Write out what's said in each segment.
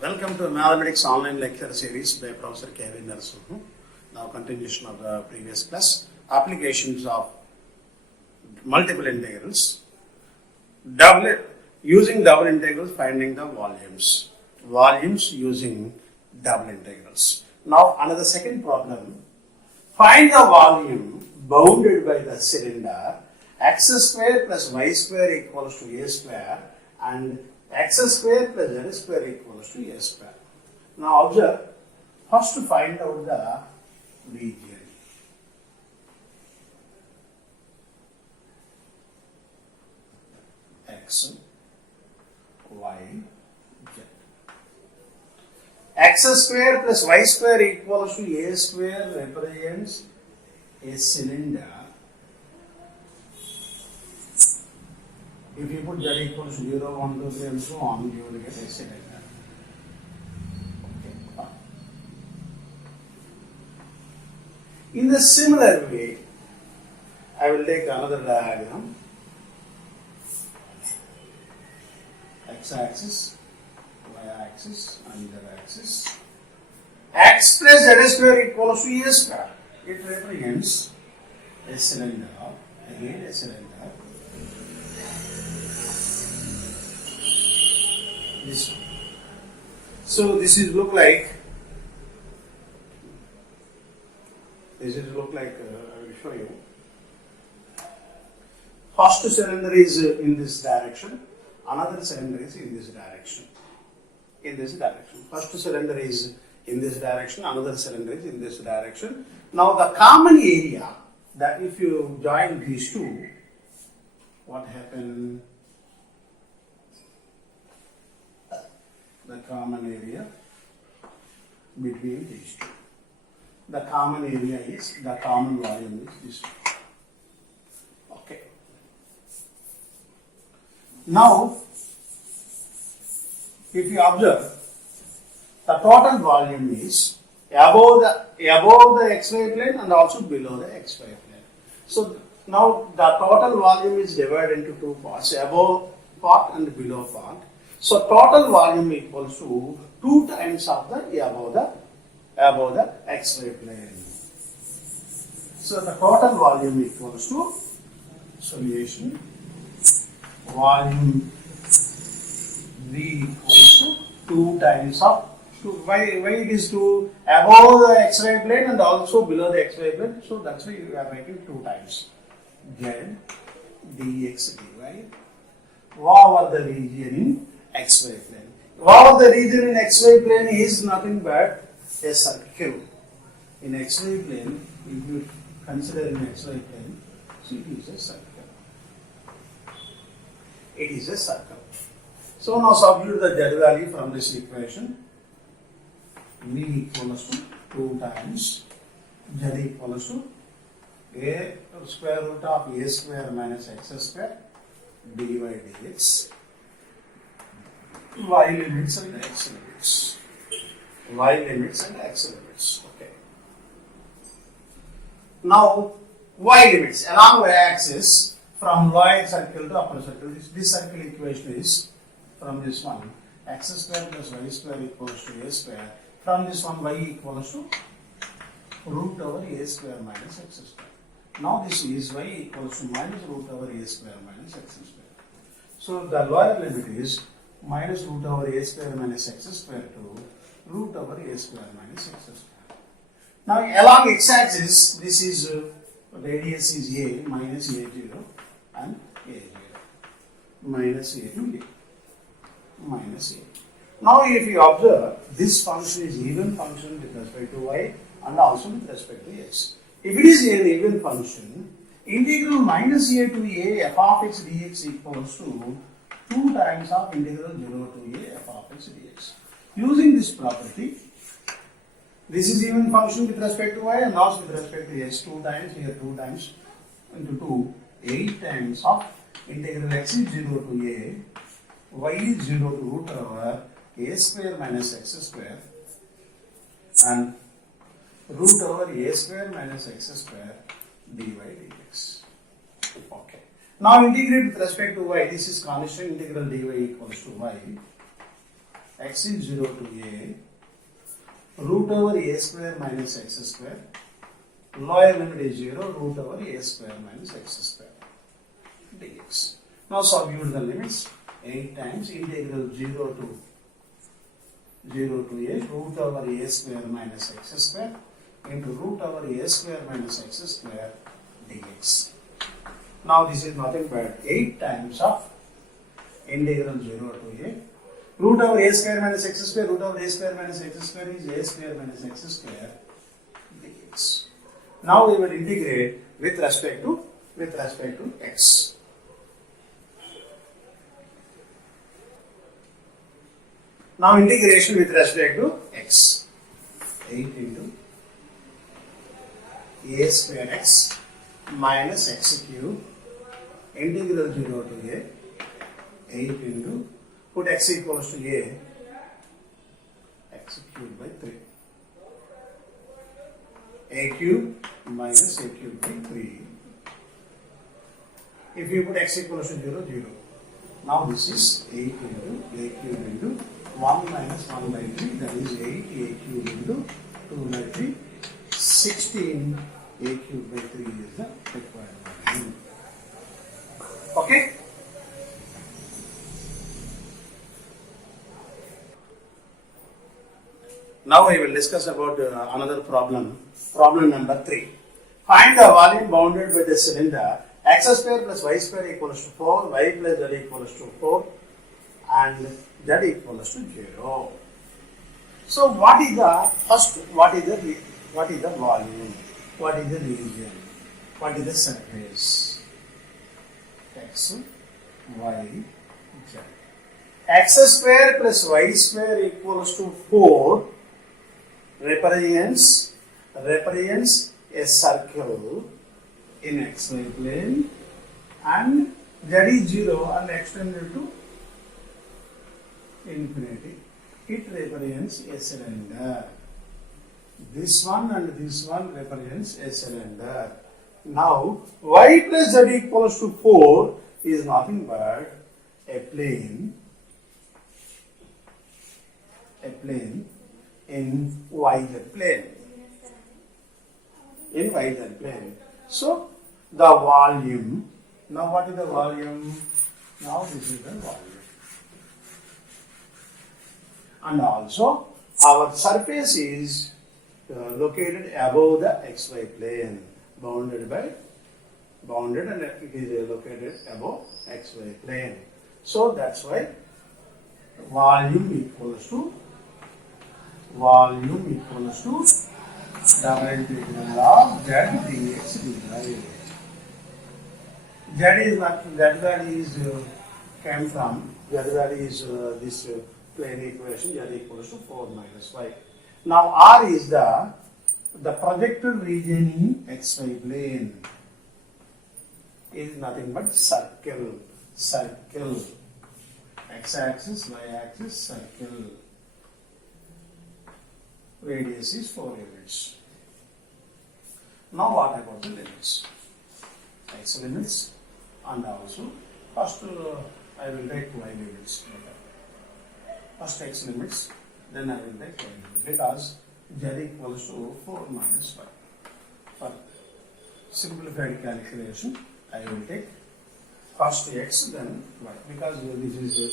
Welcome to Mathematics Online Lecture Series by Professor K.V. Narasimhan. Now continuation of the previous class. Applications of multiple integrals. Using double integrals, finding the volumes. Volumes using double integrals. Now another second problem. Find the volume bounded by the cylinder x square plus y square equals to a square and x square plus z square equals to a square. Now observe, first to find out the region. X, Y, Z. X square plus y square equals to a square represents a cylinder. If you put z equals to 0, 1, 2, 3 and so on, you will get a cylinder. Okay. In the similar way, I will take another diagram. X-axis, Y-axis and Z-axis. X plus z square equals to a square. It represents a cylinder. Again a cylinder. This one. So this is look like I will show you. First cylinder is in this direction, another cylinder is in this direction. First cylinder is in this direction, another cylinder is in this direction. Now the common area, that if you join these two, what happens? The common area between these two. The common area is, the common volume is this one. Okay. Now, if you observe, the total volume is above the xy plane and also below the xy plane. So now the total volume is divided into two parts, above part and below part. So total volume equals to 2 times of the above the xy plane. So the total volume equals to solution volume V equals to 2 times of 2. Why it is 2? Above the xy plane and also below the xy plane. So that's why we are writing 2 times. Z dx dy over the region in xy plane. Over the region in xy plane is nothing but a circle. In xy plane, if you consider in xy plane, so it is a circle. It is a circle. So now substitute the z value from this equation. V equals to 2 times z equals to a square root of a square minus x square dy dx. Y limits and x limits. Y limits and x limits. Okay. Now, y limits along y axis from lower circle to upper circle. This circle equation is from this one x square plus y square equals to a square. From this one y equals to root over a square minus x square. Now this is y equals to minus root over a square minus x square. So the lower limit is minus root over a square minus x square to root over a square minus x square. Now along x-axis, this is radius is a minus a0 and a0 minus a to a minus a. Now if you observe, this function is even function with respect to y and also with respect to x. If it is an even function, integral minus a to a f of x dx equals to 2 times of integral 0 to a f of x dx. Using this property, this is even function with respect to y and also with respect to x. 2 times here, 2 times into 2, 8 times of integral x is 0 to a, y is 0 to root over a square minus x square and root over a square minus x square dy dx. Okay. Now integrate with respect to y. This is constant integral dy equals to y x is 0 to a, root over a square minus x square, lower limit is 0, root over a square minus x square dx. Now substitute the limits. 8 times integral 0 to a root over a square minus x square into root over a square minus x square dx. Now this is nothing but 8 times of integral 0 to a root over a square minus x square, root over a square minus x square is a square minus x square dx. Now we will integrate with respect to x. Now integration with respect to x. 8 into a square x minus x cube integral 0 to a 8 into put x equals to a x cube by 3. A cube minus a cube by 3. If you put x equals to 0, 0. Now this is 8 into a cube into 1 minus 1 by 3, that is 8 a cube into 2 by 3. 16 a cube by 3 is the required value. Okay? Now I will discuss about another problem. Problem number 3. Find the volume bounded by the cylinder x square plus y square equals to 4, y plus z equals to 4 and z equals to 0. So what is the first, what is the volume, what is the region, what is the surface? X, y, z. X square plus y square equals to 4 represents a circle in xy plane and z is 0 and extended to infinity. It represents a cylinder. This one and this one represents a cylinder. Now y plus z equals to 4 is nothing but a plane in yz plane. In yz plane. So the volume, now what is the volume? Now this is the volume. And also our surface is located above the xy plane, bounded and it is located above xy plane. So that's why volume equals to double integral of z dx dy. Z is not, z value is came from, z value is this plane equation, z equals to 4 minus y. Now R is the projected region in xy plane, is nothing but circle, x-axis, y-axis, circle. Radius is 4 units. Now what about the limits? X limits and also first I will take y limits later. First x limits, then I will take y limits because z equals to 4 minus y. For simplified calculation, I will take first x then y because this is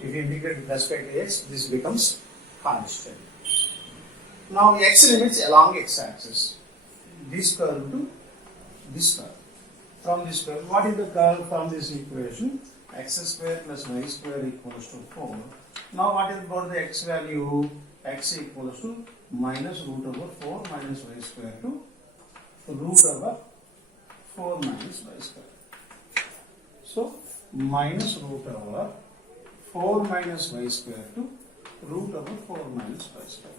if you integrate with respect to x, this becomes constant. Now x limits along x-axis, this curve to this curve. From this curve, what is the curve from this equation? X square plus y square equals to 4. Now what is about the x value? X equals to minus root over 4 minus y square to root over 4 minus y square. So minus root over 4 minus y square to root over 4 minus y square.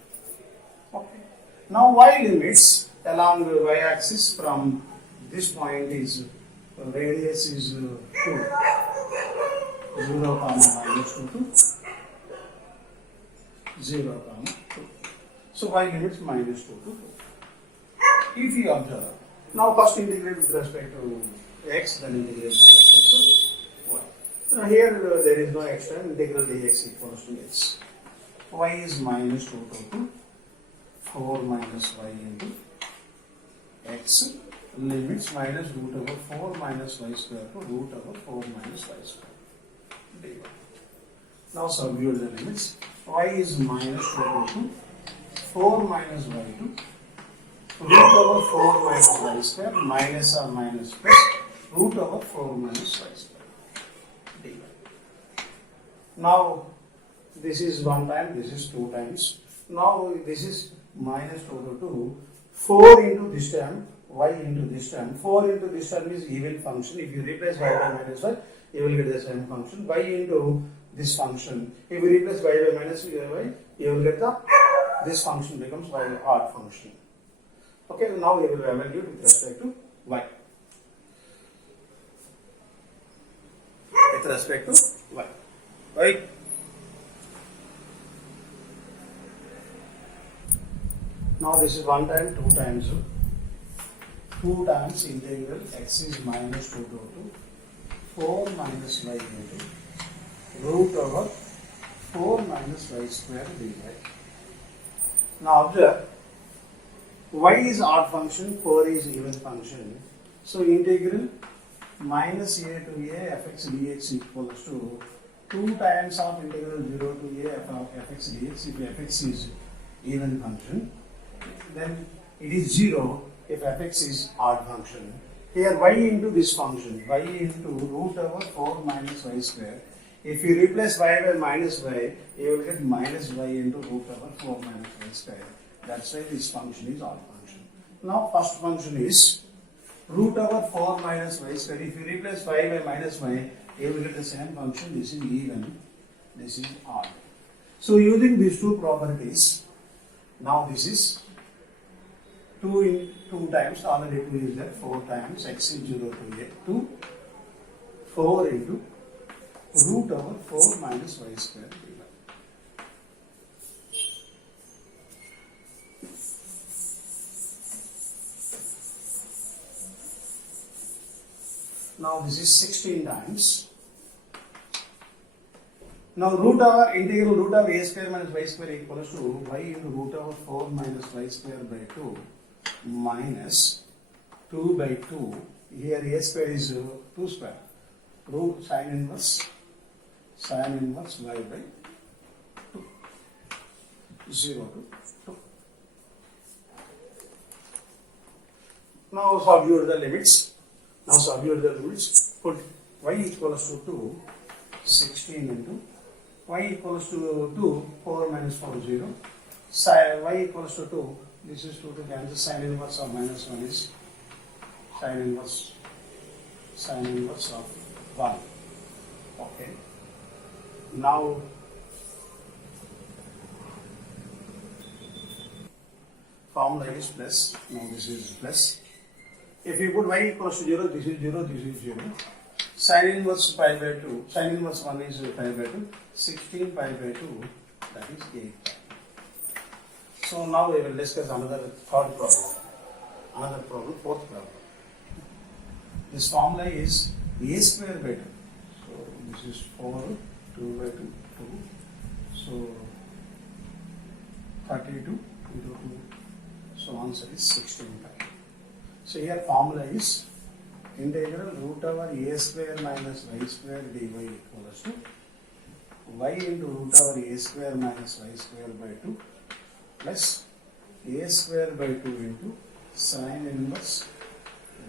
Okay. Now y limits along the y-axis from this point is radius is 2, 0 comma minus 2 to 0 comma 2. So y limits minus 2 to 2. If you observe, now first integrate with respect to x, then integrate with respect to y. Now here there is no extra, integral dx equals to x. y is minus root over 4 minus y into x limits minus root over 4 minus y square to root over 4 minus y square dy. Now substitute the limits. Y is minus root over 4 minus y to root over 4 minus y square minus or minus plus root over 4 minus y square dy. Now this is one time, this is two times. Now this is minus root over 2, 4 into this term, y into this term. 4 into this term is even function. If you replace y by minus y, you will get the same function. Y into this function. If you replace y by minus y, you will get this function becomes y odd function. Okay, now we will evaluate with respect to y. With respect to y. Right? Now this is one time, two times. 2 times integral x is minus 2 to 4 minus y into root over 4 minus y square dy. Now observe, y is odd function, 4 is even function. So integral minus a to a fx dx equals to 2 times of integral 0 to a of fx dx. If fx is even function, then it is 0 if fx is odd function. Here y into this function, y into root over 4 minus y square. If you replace y by minus y, you will get minus y into root over 4 minus y square. That's why this function is odd function. Now first function is root over 4 minus y square. If you replace y by minus y, you will get the same function. This is even, this is odd. So using these two properties, now this is 2 in 2 times, already 2 is there, 4 times, x is 0 to a, 2, 4 into root over 4 minus y square dy. Now this is 16 times. Now root over integral root over a square minus y square equals to y into root over 4 minus y square by 2 minus 2 by 2. Here a square is 2 square. Root sine inverse y by 2. 0 to 2. Now substitute the limits. Put y equals to 2, 16 into y equals to 2, 4 minus 4, 0. Y equals to 2, this is 2 to cancel, sine inverse of minus 1 is sine inverse of 1. Okay. Now formula is plus, now this is plus. If you put y equals to 0, this is 0, this is 0. Sine inverse pi by 2, sine inverse 1 is pi by 2, 16 pi by 2, that is 8 pi. So now we will discuss another third problem, fourth problem. This formula is a square by 2. So this is 4, 2 by 2, 2. So 32 into 2. So answer is 16 pi. So here formula is integral root over a square minus y square dy equals to y into root over a square minus y square by 2 plus a square by 2 into sine inverse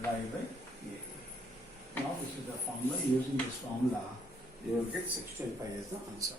y by a. Now this is the formula. Using this formula, you will get 16 pi as the answer.